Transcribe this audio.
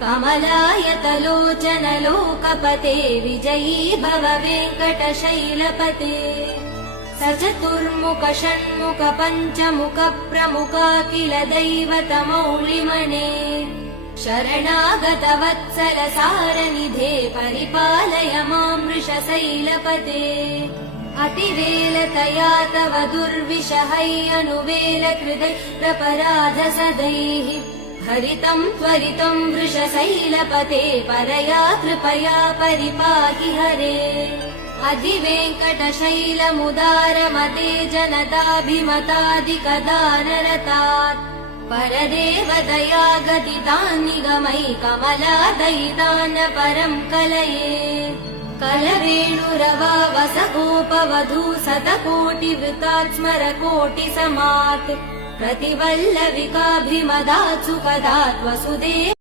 कमलायतलोचन लोकपते विजयी भव वेङ्कटशैलपते सचतुर्मुख षण्मुख पञ्चमुख प्रमुखाखिल दैवतमौलिमने शरणागत वत्सल सारनिधे परिपालय मां वृषशैलपते अतिवेलतया तव दुर्विषहै अनुवेल कृतैरपराध सदैः हरितं त्वरितं वृषशैलपते परया कृपया परिपाहि हरे अधिवेङ्कटशैलमुदारमते जनताभिमतादिकदानरतात् परदेवदया गदितान् निगमै कमलादयितान् परं कलये कलवेणुरवा वसगोपवधू शतकोटिवृतात् स्मरकोटिसमात् प्रतिवल्लविकाभिमदात् सुखदात् वसुदेव